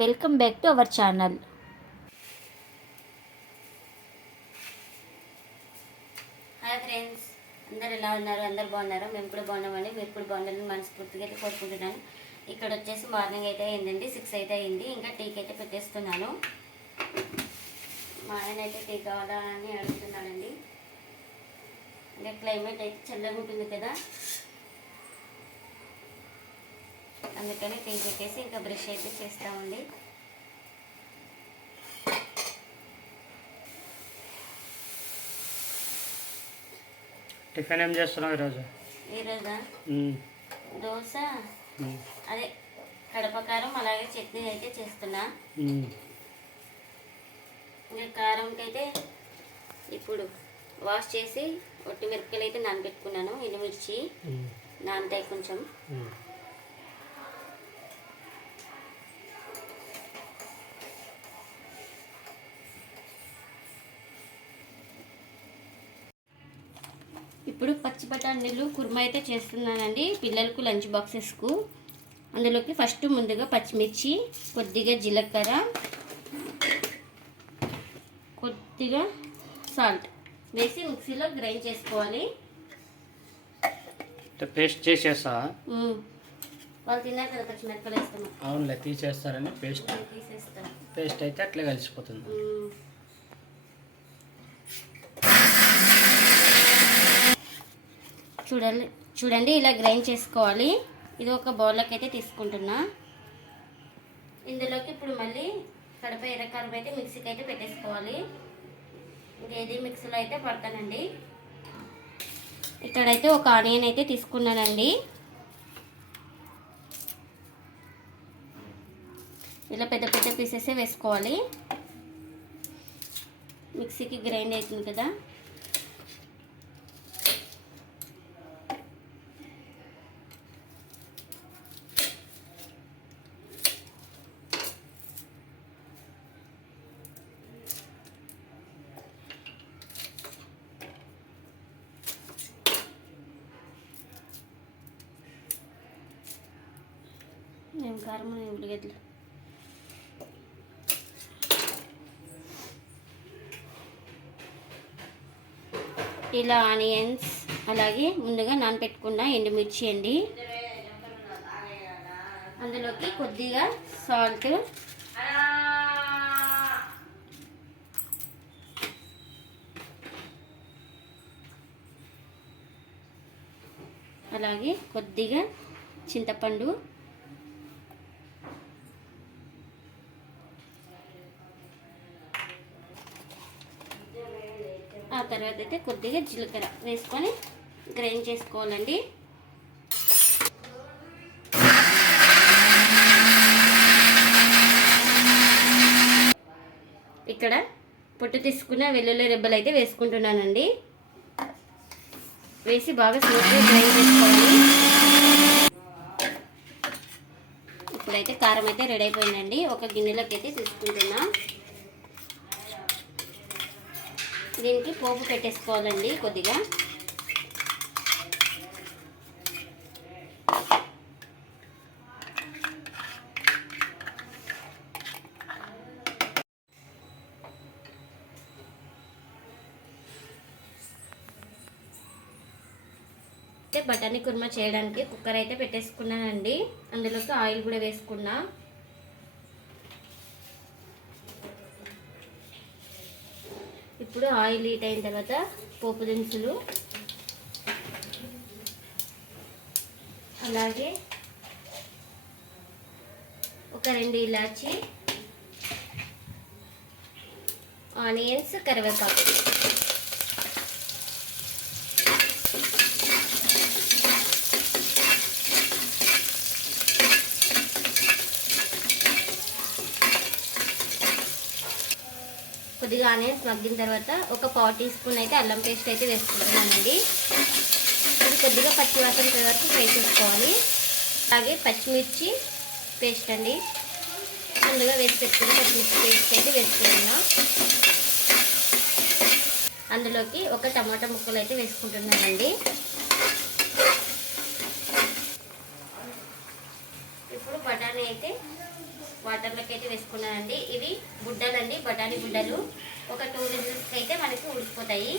Welcome back to our channel. Hi friends అందరు ఎలా ఉన్నారు? అందరు బాగున్నారు? మేము కూడా బాగున్నామండి. మీరు కూడా బాగున్నారని మనస్ఫూర్తిగా అయితే కోరుకుంటున్నాను. ఇక్కడ వచ్చేసి మార్నింగ్ అయితే అయిందండి. సిక్స్ అయితే అయింది. ఇంకా టీకి అయితే పెట్టేస్తున్నాను. మా ఆయన అయితే టీ కావాలా అని అడుగుతున్నాడండి. ఇంకా క్లైమేట్ అయితే చల్లగా ఉంటుంది కదా. అందుకని టీ పెట్టేసి ఇంకా బ్రష్ అయితే చేస్తామండి టిఫిన్ ఏం చేస్తున్నావు ఈరోజు ఈరోజు. దోశ. అదే కడప కారం అలాగే చట్నీ అయితే చేస్తున్నా. ఇంకా కారంకి అయితే ఇప్పుడు వాష్ చేసి ఒట్టి మిరపకాయలు అయితే నానబెట్టుకున్నాను ఎండుమిర్చి. నానతాయి కొంచెం పచ్చి బఠానీలు కుర్మా అయితే చేస్తున్నానండి. పిల్లలకు లంచ్ బాక్సెస్కు. అందులోకి ఫస్ట్ ముందుగా పచ్చిమిర్చి కొద్దిగా జీలకర్ర కొద్దిగా సాల్ట్ వేసి మిక్సీలో గ్రైండ్ చేసుకోవాలి. పేస్ట్ చేసేస్తా? మ్మ్. వాళ్ళు తిన్నారు కదా పచ్చిమిరపకాయలు వేస్తాము అవునులే తీసేస్తారని పేస్ట్. పేస్ట్ అయితే అట్లే కలిసిపోతుంది. చూడాలి చూడండి ఇలా గ్రైండ్ చేసుకోవాలి. ఇది ఒక బౌల్లోకి అయితే తీసుకుంటున్నా. ఇందులోకి ఇప్పుడు మళ్ళీ కడప ఎర్రకారం అయితే మిక్సీకి అయితే పెట్టేసుకోవాలి. ఇంకేది మిక్సీలో అయితే పడతానండి. ఇక్కడైతే ఒక ఆనియన్ అయితే తీసుకున్నానండి. ఇలా పెద్ద పెద్ద పీసెసే వేసుకోవాలి. మిక్సీకి గ్రైండ్ అవుతుంది కదా. నేను కారం ఉల్లిగడ్డలు. ఇలా ఆనియన్స్ అలాగే ముందుగా నానబెట్టుకున్న ఎండుమిర్చి అండి. అందులోకి కొద్దిగా సాల్ట్. అలాగే కొద్దిగా చింతపండు. తర్వాత అయితే కొద్దిగా జీలకర్ర వేసుకొని గ్రైండ్ చేసుకోవాలండి. ఇక్కడ పొట్టు తీసుకున్న వెల్లుల్లి రెబ్బలు అయితే వేసుకుంటున్నానండి. వేసి బాగా స్మూత్గా గ్రైండ్ చేసుకోవాలి. ఇప్పుడైతే కారం అయితే రెడీ అయిపోయిందండి. ఒక గిన్నెలోకి అయితే తీసుకుంటున్నాం. దీనికి పోపు పెట్టేసుకోవాలండి కొద్దిగా. అయితే బఠానీ కుర్మా చేయడానికి కుక్కర్ అయితే పెట్టేసుకున్నానండి. అందులోకి ఆయిల్ కూడా వేసుకున్నా. ఇప్పుడు ఆయిల్ హీట్ అయిన తర్వాత పోపు దినుసులు. అలాగే ఒక రెండు ఇలాచి ఆనియన్స్ కరివేపాకు. కొద్దిగా ఆనియన్స్ మగ్గిన తర్వాత ఒక పావు టీ స్పూన్ అయితే అల్లం పేస్ట్ అయితే వేసుకుంటున్నానండి. ఇది కొద్దిగా పచ్చివాసన తర్వాత ఫ్రై చేసుకోవాలి. అలాగే పచ్చిమిర్చి పేస్ట్ అండి. ముందుగా వేసి పెట్టుకుని పచ్చిమిర్చి పేస్ట్ అయితే వేసుకుంటున్నాం. అందులోకి ఒక టమాటా ముక్కలు అయితే వేసుకుంటున్నానండి. ఇప్పుడు బఠానీ అయితే వాటర్లోకి అయితే వేసుకున్నానండి. ఇవి గుడ్డలండి బఠానీ గుడ్డలు ఒక టూ విజిల్స్కి అయితే మనకి ఉడికిపోతాయి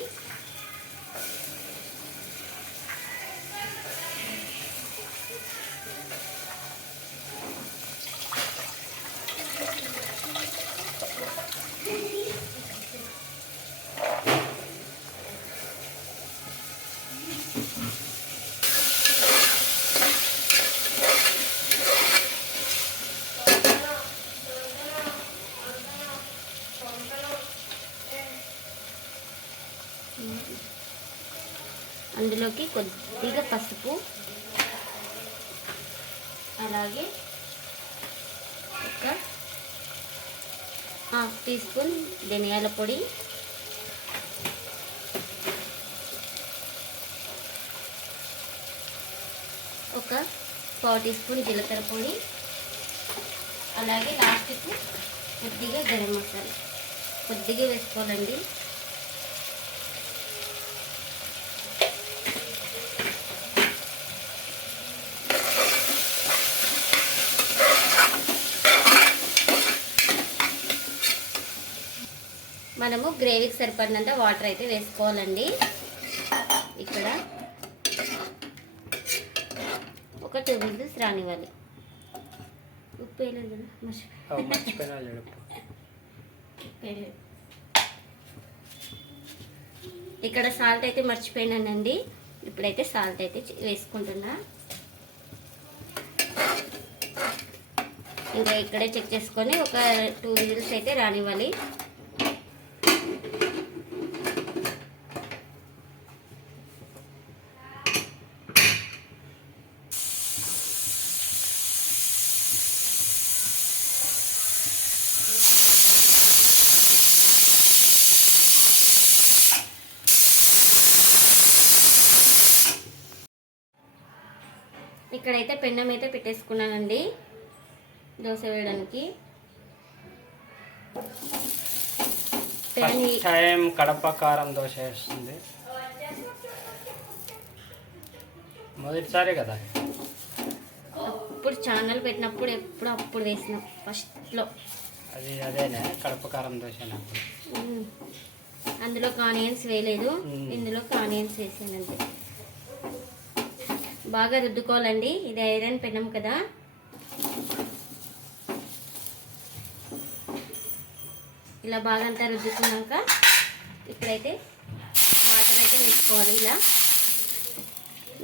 అందులోకి కొద్దిగా పసుపు అలాగే ఒక హాఫ్ టీ స్పూన్ ధనియాల పొడి ఒక పావు టీ స్పూన్ జీలకర్ర పొడి అలాగే లాస్ట్కు కొద్దిగా గరం మసాలా. కొద్దిగా వేసుకోవాలండి. మనము గ్రేవీకి సరిపడినంత వాటర్ అయితే వేసుకోవాలండి. ఇక్కడ ఒక టూ మినిట్స్ రానివ్వాలి. ఉప్పు వేయలేదు. ఇక్కడ సాల్ట్ అయితే మర్చిపోయినానండి. ఇప్పుడైతే సాల్ట్ అయితే వేసుకుంటున్నా. ఇంకా ఇక్కడే చెక్ చేసుకొని ఒక టూ విజిల్స్ అయితే రానివ్వాలి. ఇక్కడైతే పెన్నం అయితే పెట్టేసుకున్నానండి. దోశ వేయడానికి. టైం కడప కారం దోశ వేస్తుంది. మొదటిసారి కదా? అప్పుడు ఛానల్ పెట్టినప్పుడు ఎప్పుడు అప్పుడు వేసిన ఫస్ట్లో అది అదేనే కడప కారం దోశ. అందులో ఆనియన్స్ వేయలేదు. ఇందులో ఆనియన్స్ వేసాను అంతే బాగా రుద్దుకోవాలండి. ఇది ఐరన్ పెనం కదా. ఇలా బాగా అంతా రుద్దుకున్నాక ఇప్పుడైతే వాటర్ అయితే వేసుకోవాలి. ఇలా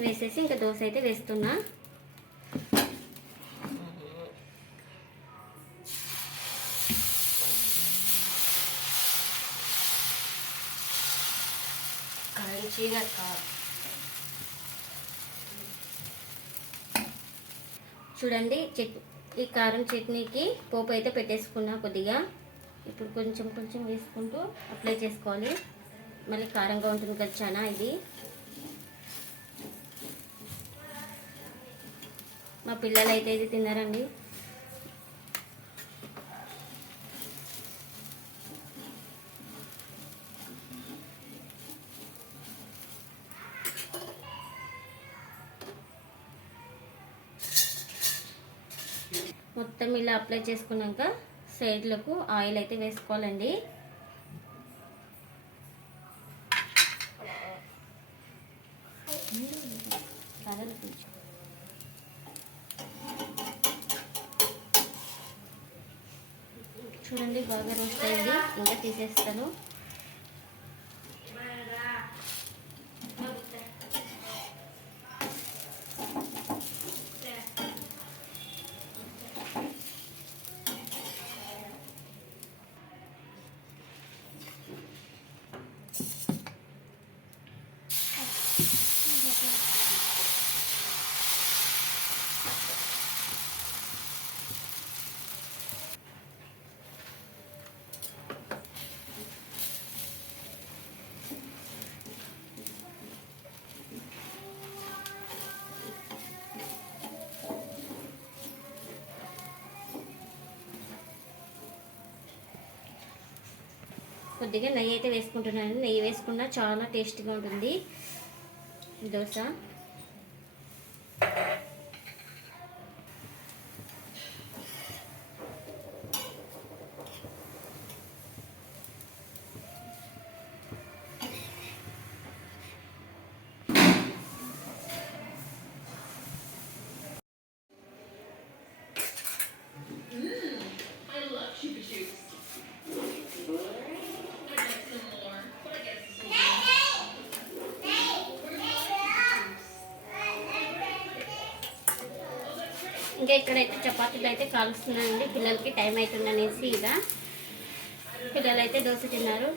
వేసేసి ఇంకా దోశ అయితే వేస్తున్నా. కాదు. చూడండి చట్ ఈ కారం చట్నీకి పోపు అయితే పెట్టేసుకున్నా కొద్దిగా. ఇప్పుడు కొంచెం కొంచెం వేసుకుంటూ అప్లై చేసుకోవాలి. మళ్ళీ కారంగా ఉంటుంది కదా చాలా ఇది. మా పిల్లలు అయితే ఇది తిన్నారండి. మొత్తం ఇలా అప్లై చేసుకున్నాక సైడ్లకు ఆయిల్ అయితే వేసుకోవాలండి. చూడండి బాగా రోస్ట్ అయింది. ఇంకా తీసేస్తాను. కొద్దిగా నెయ్యి అయితే వేసుకుంటున్నాను నెయ్యి వేసుకున్నా చాలా టేస్టీగా ఉంటుంది. దోశ. ఇంకా ఇక్కడైతే చపాతీలు అయితే కాలుస్తున్నానండి. పిల్లలకి టైం అవుతుంది అనేసి ఇక పిల్లలు అయితే దోశ తిన్నారు.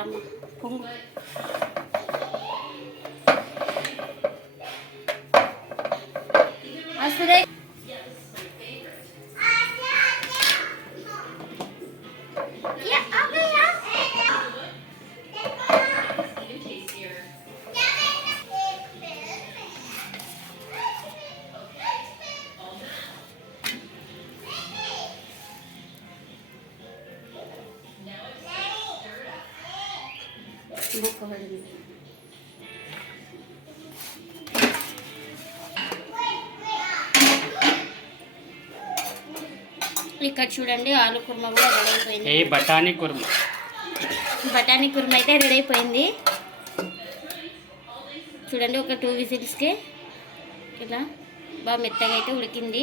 parang kung Mas today ఇక్కడ చూడండి ఆలు కుర్మ కూడా రెడీ అయిపోయింది. బఠానీ కుర్మ. బఠానీ కుర్మ అయితే రెడీ అయిపోయింది. చూడండి ఒక టూ విజిల్స్కి ఇలా బాగా మెత్తగా అయితే ఉడికింది.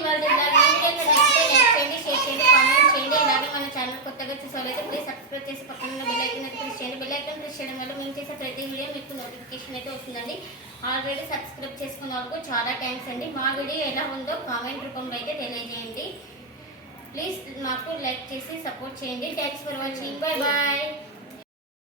వస్తుందండి. ఆల్రెడీ సబ్స్క్రైబ్ చేసుకున్న వాళ్ళకు చాలా థ్యాంక్స్ అండి. మా వీడియో ఎలా ఉందో కామెంట్ రూపంలో అయితే తెలియజేయండి. ప్లీజ్ మాకు లైక్ చేసి సపోర్ట్ చేయండి. Thanks for watching bye bye